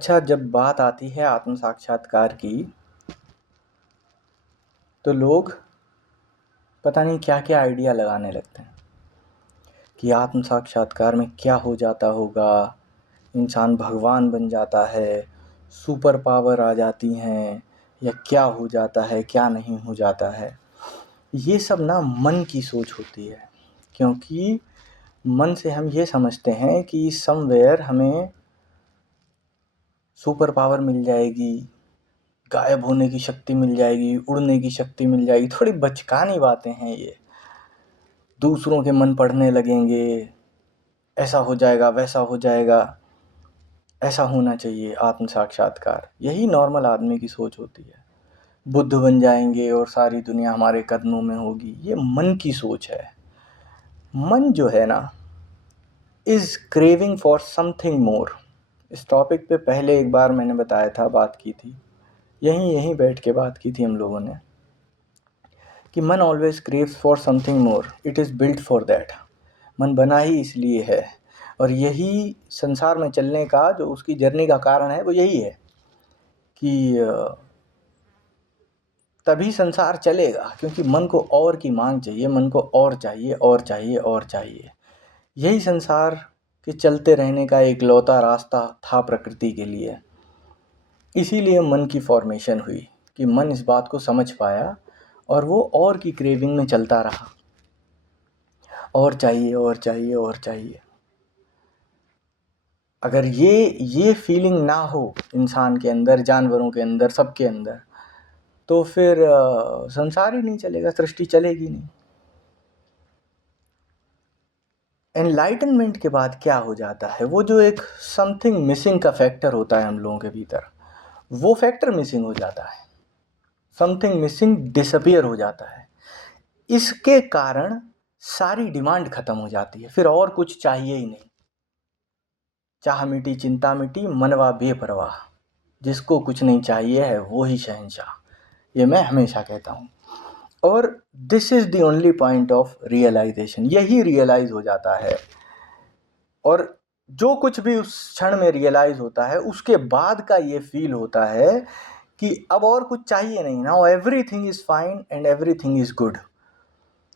अच्छा, जब बात आती है आत्म साक्षात्कार की तो लोग पता नहीं क्या क्या आइडिया लगाने लगते हैं कि आत्म साक्षात्कार में क्या हो जाता होगा। इंसान भगवान बन जाता है, सुपर पावर आ जाती हैं, या क्या हो जाता है क्या नहीं हो जाता है। ये सब ना मन की सोच होती है, क्योंकि मन से हम ये समझते हैं कि समवेयर हमें सुपर पावर मिल जाएगी, गायब होने की शक्ति मिल जाएगी, उड़ने की शक्ति मिल जाएगी। थोड़ी बचकानी बातें हैं ये। दूसरों के मन पढ़ने लगेंगे, ऐसा हो जाएगा वैसा हो जाएगा, ऐसा होना चाहिए आत्म साक्षात्कार। यही नॉर्मल आदमी की सोच होती है। बुद्ध बन जाएंगे और सारी दुनिया हमारे कदमों में होगी। ये मन की सोच है। मन जो है ना, is craving for something more. इस टॉपिक पे पहले एक बार मैंने बताया था, बात की थी, यहीं बैठ के बात की थी हम लोगों ने, कि मन always craves for something more, it is built for that. मन बना ही इसलिए है, और यही संसार में चलने का जो उसकी जर्नी का कारण है वो यही है कि तभी संसार चलेगा, क्योंकि मन को और की मांग चाहिए, मन को और चाहिए और चाहिए और चाहिए। यही संसार के चलते रहने का एक लौता रास्ता था प्रकृति के लिए। इसीलिए मन की फॉर्मेशन हुई कि मन इस बात को समझ पाया और वो और की क्रेविंग में चलता रहा, और चाहिए और चाहिए और चाहिए। अगर ये फीलिंग ना हो इंसान के अंदर, जानवरों के अंदर, सबके अंदर, तो फिर संसार ही नहीं चलेगा, सृष्टि चलेगी नहीं। एनलाइटनमेंट के बाद क्या हो जाता है, वो जो एक समथिंग मिसिंग का फैक्टर होता है हम लोगों के भीतर, वो फैक्टर मिसिंग हो जाता है। समथिंग मिसिंग डिसअपियर हो जाता है। इसके कारण सारी डिमांड खत्म हो जाती है, फिर और कुछ चाहिए ही नहीं। चाह मिटी चिंता मिटी, मनवा बेपरवाह। जिसको कुछ नहीं चाहिए है वो ही शहंशाह। ये मैं हमेशा कहता हूँ। और this is the only point of realisation. यही रियलाइज़ हो जाता है, और जो कुछ भी उस क्षण में रियलाइज़ होता है उसके बाद का ये फील होता है कि अब और कुछ चाहिए नहीं, now everything is fine and everything is good.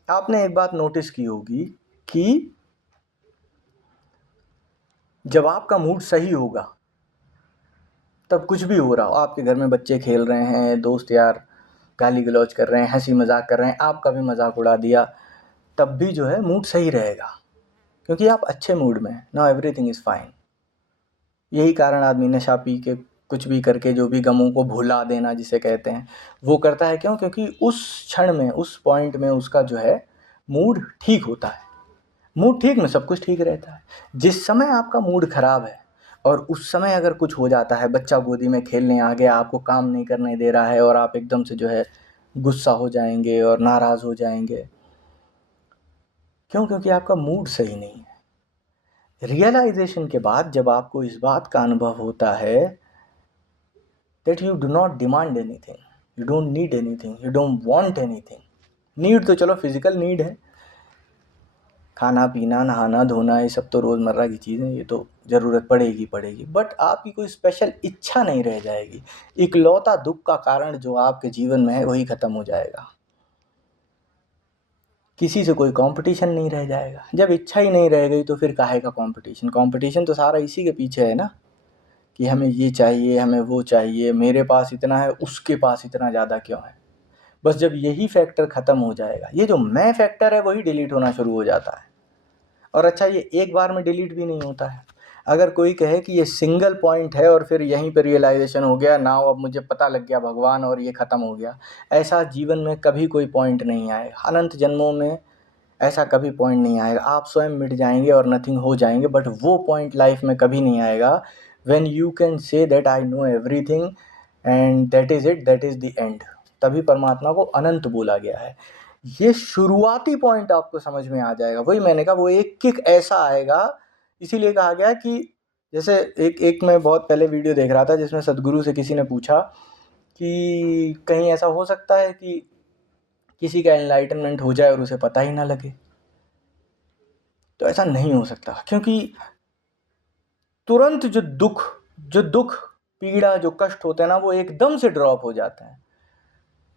आपने एक बात नोटिस की होगी कि जब आपका मूड सही होगा तब कुछ भी हो रहा हो, आपके घर में बच्चे खेल रहे हैं, दोस्त यार गाली गलौज कर रहे हैं, हंसी मजाक कर रहे हैं, आपका भी मजाक उड़ा दिया, तब भी जो है मूड सही रहेगा, क्योंकि आप अच्छे मूड में हैं। Now everything is fine. यही कारण आदमी नशा पी के, कुछ भी करके, जो भी गमों को भुला देना जिसे कहते हैं, वो करता है। क्यों? क्योंकि उस क्षण में, उस पॉइंट में उसका जो है मूड ठीक होता है। मूड ठीक में सब कुछ ठीक रहता है। जिस समय आपका मूड खराब है और उस समय अगर कुछ हो जाता है, बच्चा गोदी में खेलने आ गया, आपको काम नहीं करने दे रहा है, और आप एकदम से जो है गुस्सा हो जाएंगे और नाराज़ हो जाएंगे। क्यों? क्योंकि आपका मूड सही नहीं है। रियलाइजेशन के बाद जब आपको इस बात का अनुभव होता है that you do not demand anything, you don't need anything, you don't want anything। Need तो चलो फिजिकल नीड है, खाना पीना नहाना धोना, ये सब तो रोज़मर्रा की चीज़ें, ये तो ज़रूरत पड़ेगी। बट आपकी कोई स्पेशल इच्छा नहीं रह जाएगी। इकलौता दुख का कारण जो आपके जीवन में है वही ख़त्म हो जाएगा। किसी से कोई कंपटीशन नहीं रह जाएगा। जब इच्छा ही नहीं रह गई तो फिर काहे का कंपटीशन? कंपटीशन तो सारा इसी के पीछे है ना, कि हमें ये चाहिए, हमें वो चाहिए, मेरे पास इतना है, उसके पास इतना ज़्यादा क्यों है। बस जब यही फैक्टर ख़त्म हो जाएगा, ये जो मैं फैक्टर है वही डिलीट होना शुरू हो जाता है। और अच्छा, ये एक बार में डिलीट भी नहीं होता है। अगर कोई कहे कि ये सिंगल पॉइंट है और फिर यहीं पर रियलाइजेशन हो गया, नाउ अब मुझे पता लग गया भगवान और ये ख़त्म हो गया, ऐसा जीवन में कभी कोई पॉइंट नहीं आएगा। अनंत जन्मों में ऐसा कभी पॉइंट नहीं आएगा। आप स्वयं मिट जाएंगे और नथिंग हो जाएंगे, बट वो पॉइंट लाइफ में कभी नहीं आएगा when you can say that I know everything and that is it, that is the end. तभी परमात्मा को अनंत बोला गया है। ये शुरुआती पॉइंट आपको समझ में आ जाएगा। वही मैंने कहा, वो एक किक ऐसा आएगा। इसीलिए कहा गया कि जैसे एक मैं बहुत पहले वीडियो देख रहा था जिसमें सदगुरु से किसी ने पूछा कि कहीं ऐसा हो सकता है कि किसी का एनलाइटनमेंट हो जाए और उसे पता ही ना लगे? तो ऐसा नहीं हो सकता, क्योंकि तुरंत जो दुख पीड़ा, जो कष्ट होते हैं ना, वो एकदम से ड्रॉप हो जाता है।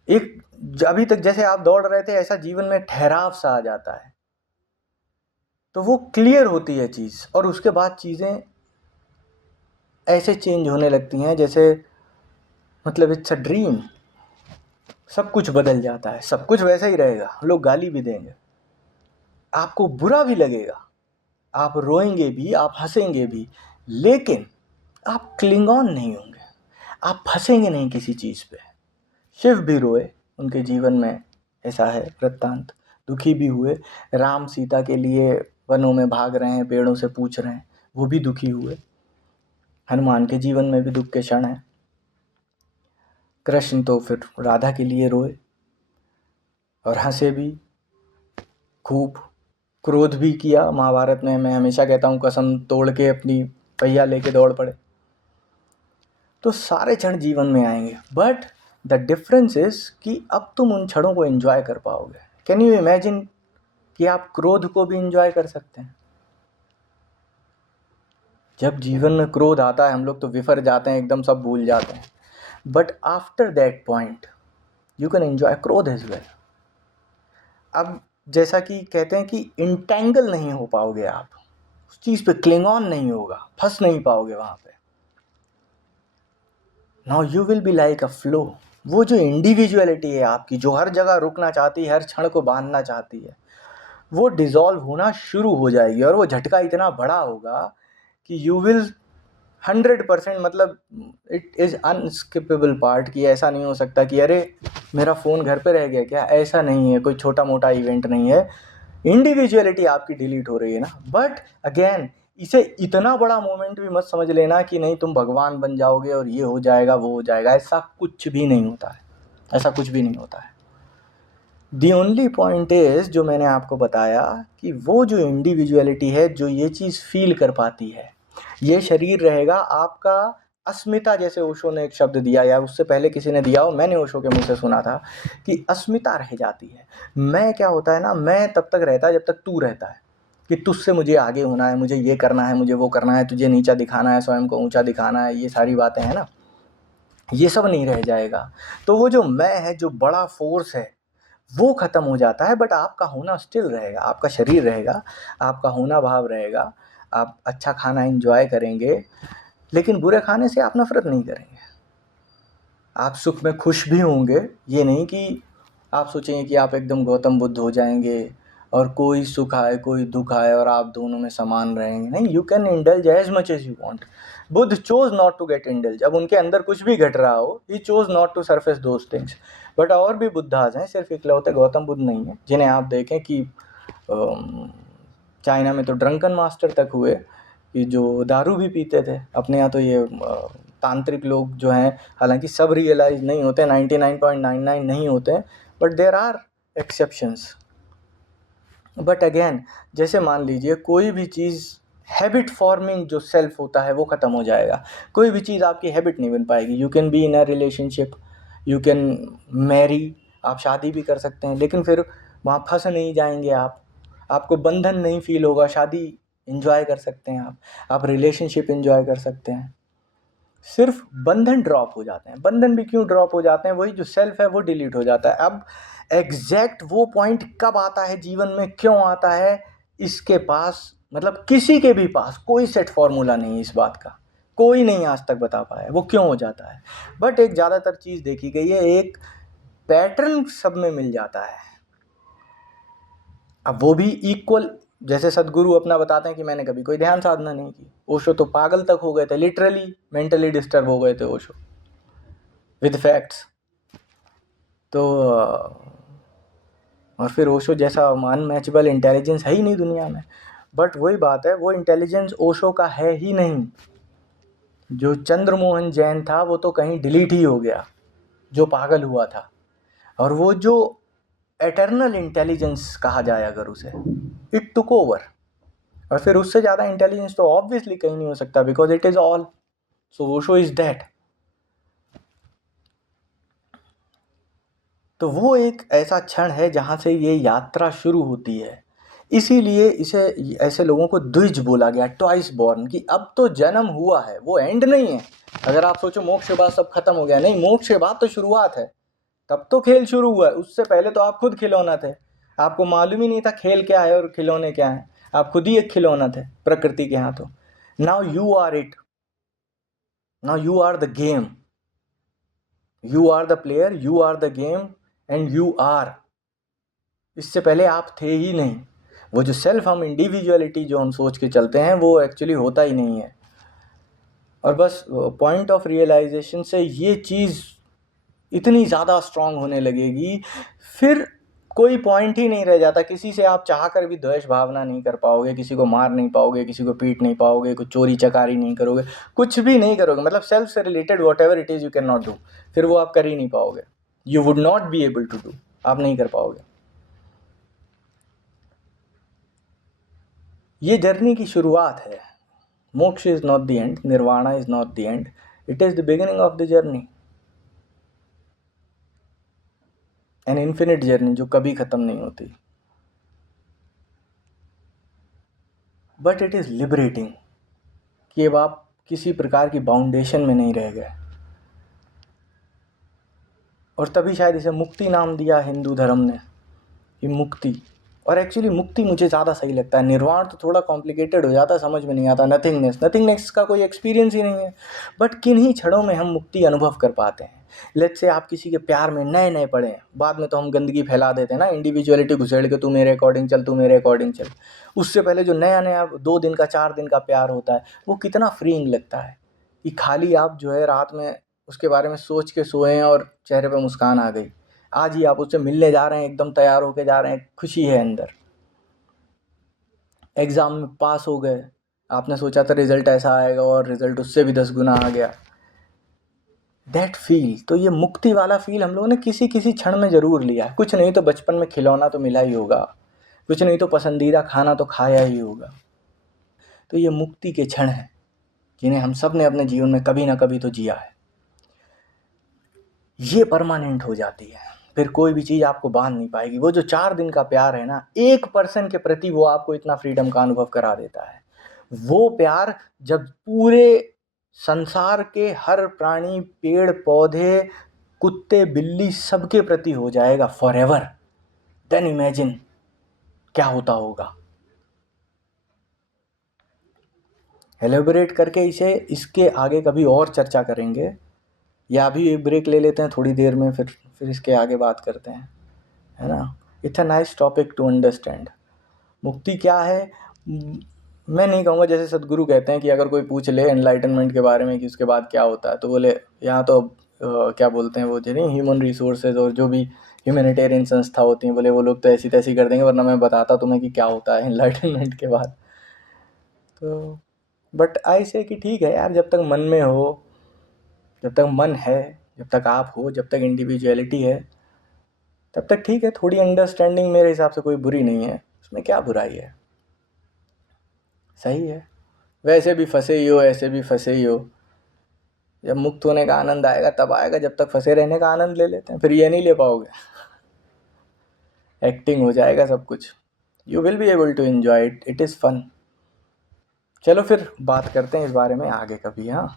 एक अभी तक जैसे आप दौड़ रहे थे, ऐसा जीवन में ठहराव सा आ जाता है। तो वो क्लियर होती है चीज़, और उसके बाद चीज़ें ऐसे चेंज होने लगती हैं जैसे, मतलब इट्स अ ड्रीम। सब कुछ बदल जाता है, सब कुछ वैसा ही रहेगा, लोग गाली भी देंगे, आपको बुरा भी लगेगा, आप रोएंगे भी, आप हंसेंगे भी, लेकिन आप क्लिंग ऑन नहीं होंगे, आप फंसेंगे नहीं किसी चीज़ पे। शिव भी रोए, उनके जीवन में ऐसा है वृत्तांत, दुखी भी हुए। राम सीता के लिए वनों में भाग रहे हैं, पेड़ों से पूछ रहे हैं, वो भी दुखी हुए। हनुमान के जीवन में भी दुख के क्षण हैं। कृष्ण तो फिर राधा के लिए रोए और हंसे भी खूब, क्रोध भी किया। महाभारत में मैं हमेशा कहता हूँ, कसम तोड़ के अपनी पहिया लेके दौड़ पड़े। तो सारे क्षण जीवन में आएंगे, बट द डिफरेंस इज कि अब तुम उन क्षणों को एंजॉय कर पाओगे। कैन यू इमेजिन कि आप क्रोध को भी एंजॉय कर सकते हैं? जब जीवन में क्रोध आता है, हम लोग तो विफर जाते हैं, एकदम सब भूल जाते हैं, but after that point you can enjoy क्रोध एज वेल। अब जैसा कि कहते हैं कि इंटेंगल नहीं हो पाओगे आप, उस चीज़ पे क्लिंग ऑन नहीं होगा, फंस नहीं पाओगे वहाँ पे। Now you will be like a flow. वो जो इंडिविजुअलिटी है आपकी, जो हर जगह रुकना चाहती है, हर क्षण को बांधना चाहती है, वो डिज़ोल्व होना शुरू हो जाएगी। और वो झटका इतना बड़ा होगा कि यू विल 100%, मतलब इट इज़ अनस्किपेबल पार्ट, कि ऐसा नहीं हो सकता कि अरे मेरा फ़ोन घर पे रह गया क्या। ऐसा नहीं है, कोई छोटा मोटा इवेंट नहीं है, इंडिविजुअलिटी आपकी डिलीट हो रही है ना। बट अगेन, इसे इतना बड़ा मोमेंट भी मत समझ लेना कि नहीं तुम भगवान बन जाओगे और ये हो जाएगा वो हो जाएगा। ऐसा कुछ भी नहीं होता है, ऐसा कुछ भी नहीं होता है। दी ओनली पॉइंट इज़, जो मैंने आपको बताया, कि वो जो इंडिविजुअलिटी है, जो ये चीज़ फील कर पाती है, ये शरीर रहेगा आपका अस्मिता। जैसे ओशो ने एक शब्द दिया, या उससे पहले किसी ने दिया हो, मैंने ओशो के मुंह से सुना था कि अस्मिता रह जाती है। मैं क्या होता है ना, मैं तब तक रहता है जब तक तू रहता है, कि तुझसे मुझे आगे होना है, मुझे ये करना है, मुझे वो करना है, तुझे नीचा दिखाना है, स्वयं को ऊंचा दिखाना है, ये सारी बातें हैं ना, ये सब नहीं रह जाएगा। तो वो जो मैं है, जो बड़ा फोर्स है, वो ख़त्म हो जाता है, बट आपका होना स्टिल रहेगा, आपका शरीर रहेगा, आपका होना भाव रहेगा। आप अच्छा खाना एंजॉय करेंगे, लेकिन बुरे खाने से आप नफ़रत नहीं करेंगे। आप सुख में खुश भी होंगे, ये नहीं कि आप सोचेंगे कि आप एकदम गौतम बुद्ध हो जाएंगे और कोई सुख आए कोई दुख आए और आप दोनों में समान रहेंगे। नहीं, you can indulge as much as you want. Buddha chose not to get indulge. अब उनके अंदर कुछ भी घट रहा हो, ही chose not to surface those things. But और भी बुद्धाज हैं, सिर्फ इकलौते गौतम बुद्ध नहीं है, जिन्हें आप देखें कि चाइना में तो ड्रंकन मास्टर तक हुए, कि जो दारू भी पीते थे। अपने यहाँ तो ये तांत्रिक लोग जो हैं, हालांकि सब रियलाइज नहीं होते, 99.99 नहीं होते, but there are exceptions. But again, जैसे मान लीजिए कोई भी चीज़, हैबिट फॉर्मिंग जो सेल्फ होता है वो ख़त्म हो जाएगा। कोई भी चीज़ आपकी हैबिट नहीं बन पाएगी। You can be in a relationship, you can marry, आप शादी भी कर सकते हैं, लेकिन फिर वहाँ फंस नहीं जाएंगे आप, आपको बंधन नहीं फील होगा। शादी इंजॉय कर सकते हैं आप रिलेशनशिप इंजॉय कर सकते हैं। सिर्फ बंधन ड्रॉप हो जाते हैं। बंधन भी क्यों ड्रॉप हो जाते हैं? वही जो सेल्फ है वो डिलीट हो जाता है। अब एग्जैक्ट वो पॉइंट कब आता है जीवन में, क्यों आता है, इसके पास, मतलब किसी के भी पास कोई सेट फॉर्मूला नहीं है इस बात का, कोई नहीं आज तक बता पाया वो क्यों हो जाता है। बट एक ज़्यादातर चीज़ देखी गई है, एक पैटर्न सब में मिल जाता है। अब वो भी इक्वल, जैसे सदगुरु अपना बताते हैं कि मैंने कभी कोई ध्यान साधना नहीं की। ओशो तो पागल तक हो गए थे, लिटरली मेंटली डिस्टर्ब हो गए थे ओशो, विद फैक्ट्स। तो और फिर ओशो जैसा अनमैचेबल इंटेलिजेंस है ही नहीं दुनिया में। बट वही बात है, वो इंटेलिजेंस ओशो का है ही नहीं। जो चंद्रमोहन जैन था वो तो कहीं डिलीट ही हो गया, जो पागल हुआ था। और वो जो एटर्नल इंटेलिजेंस कहा जाए अगर उसे, इट टुक ओवर। और फिर उससे ज़्यादा इंटेलिजेंस तो ऑब्वियसली कहीं नहीं हो सकता, because it is all. So Osho is that. तो वो एक ऐसा क्षण है जहाँ से ये यात्रा शुरू होती है, इसीलिए इसे ऐसे लोगों को द्विज बोला गया, ट्वाइस बॉर्न, कि अब तो जन्म हुआ है, वो एंड नहीं है। अगर आप सोचो मोक्ष के बाद सब खत्म हो गया, नहीं, मोक्ष के बाद तो शुरुआत है। तब तो खेल शुरू हुआ है, उससे पहले तो आप खुद खिलौना थे। आपको मालूम ही नहीं था खेल क्या है और खिलौने क्या है, आप खुद ही एक खिलौना थे प्रकृति के हाथों। Now you are it, now you are the game, you are the player, you are the game, and you are. इससे पहले आप थे ही नहीं। वो जो सेल्फ, हम इंडिविजुअलिटी जो हम सोच के चलते हैं, वो एक्चुअली होता ही नहीं है। और बस पॉइंट ऑफ रियलाइजेशन से ये चीज़ इतनी ज़्यादा स्ट्रांग होने लगेगी, फिर कोई पॉइंट ही नहीं रह जाता। किसी से आप चाह कर भी द्वेष भावना नहीं कर पाओगे, किसी को मार नहीं पाओगे, किसी को पीट नहीं पाओगे, कुछ चोरी चकारी नहीं करोगे, कुछ भी नहीं करोगे। मतलब सेल्फ से related whatever it is you can not do, फिर वो आप कर ही नहीं पाओगे। You would not be able to do, आप नहीं कर पाओगे। ये जर्नी की शुरुआत है। Moksha is not the end, nirvana is not the end, it is the beginning of the journey, an infinite journey जो कभी ख़त्म नहीं होती। बट इट इज़ लिबरेटिंग कि अब आप किसी प्रकार की बाउंडेशन में नहीं रह गए। और तभी शायद इसे मुक्ति नाम दिया हिंदू धर्म ने, कि मुक्ति। और एक्चुअली मुक्ति मुझे ज़्यादा सही लगता है। निर्वाण तो थोड़ा कॉम्प्लिकेटेड हो जाता है, समझ में नहीं आता। नथिंगनेस, नथिंगनेस का कोई एक्सपीरियंस ही नहीं है। बट किन्हीं क्षणों में हम मुक्ति अनुभव कर पाते हैं। लेट्स से आप किसी के प्यार में नए नए पड़े हैं, बाद में तो हम गंदगी फैला देते हैं ना, इंडिविजुअलिटी घुसेड़ के तू मेरे अकॉर्डिंग चल, तू मेरे अकॉर्डिंग चल। उससे पहले जो नया नया 2 दिन का 4 दिन का प्यार होता है, वो कितना फ्रीइंग लगता है कि खाली आप जो है रात में उसके बारे में सोच के सोए हैं और चेहरे पे मुस्कान आ गई। आज ही आप उससे मिलने जा रहे हैं, एकदम तैयार होके जा रहे हैं, खुशी है अंदर। एग्ज़ाम में पास हो गए, आपने सोचा था रिज़ल्ट ऐसा आएगा और रिज़ल्ट उससे भी 10 गुना आ गया। दैट फील, तो ये मुक्ति वाला फील हम लोगों ने किसी किसी क्षण में ज़रूर लिया है। कुछ नहीं तो बचपन में खिलौना तो मिला ही होगा, कुछ नहीं तो पसंदीदा खाना तो खाया ही होगा। तो ये मुक्ति के क्षण हैं जिन्हें हम सब ने अपने जीवन में कभी ना कभी तो जिया है। ये परमानेंट हो जाती है, फिर कोई भी चीज़ आपको बांध नहीं पाएगी। वो जो 4 दिन का प्यार है ना, एक पर्सन के प्रति, वो आपको इतना फ्रीडम का अनुभव करा देता है। वो प्यार जब पूरे संसार के हर प्राणी, पेड़ पौधे, कुत्ते बिल्ली सबके प्रति हो जाएगा फॉरएवर, देन इमेजिन क्या होता होगा। एलेबोरेट करके इसके आगे कभी और चर्चा करेंगे, या अभी एक ब्रेक ले लेते हैं थोड़ी देर में, फिर इसके आगे बात करते हैं, है ना। It's a nice topic to understand. मुक्ति क्या है, मैं नहीं कहूँगा, जैसे सदगुरु कहते हैं कि अगर कोई पूछ ले एनलाइटनमेंट के बारे में कि उसके बाद क्या होता है, तो बोले यहाँ तो क्या बोलते हैं वो, जो नहीं, ह्यूमन रिसोर्सेज और जो भी ह्यूमैनिटेरियन संस्था होती हैं, बोले वो लोग तो ऐसी तैसी कर देंगे, वरना मैं बताता तुम्हें कि क्या होता है एनलाइटनमेंट के बाद। तो बट आई से कि ठीक है यार, जब तक मन में हो, जब तक मन है, जब तक आप हो, जब तक इंडिविजुअलिटी है, तब तक ठीक है। थोड़ी अंडरस्टैंडिंग मेरे हिसाब से कोई बुरी नहीं है, उसमें क्या बुराई है, सही है। वैसे भी फंसे ही हो, ऐसे भी फंसे ही हो। जब मुक्त होने का आनंद आएगा तब आएगा, जब तक फंसे रहने का आनंद ले लेते हैं फिर ये नहीं ले पाओगे। एक्टिंग हो जाएगा सब कुछ। You will be able to enjoy it, it is fun. चलो फिर बात करते हैं इस बारे में आगे कभी, हाँ।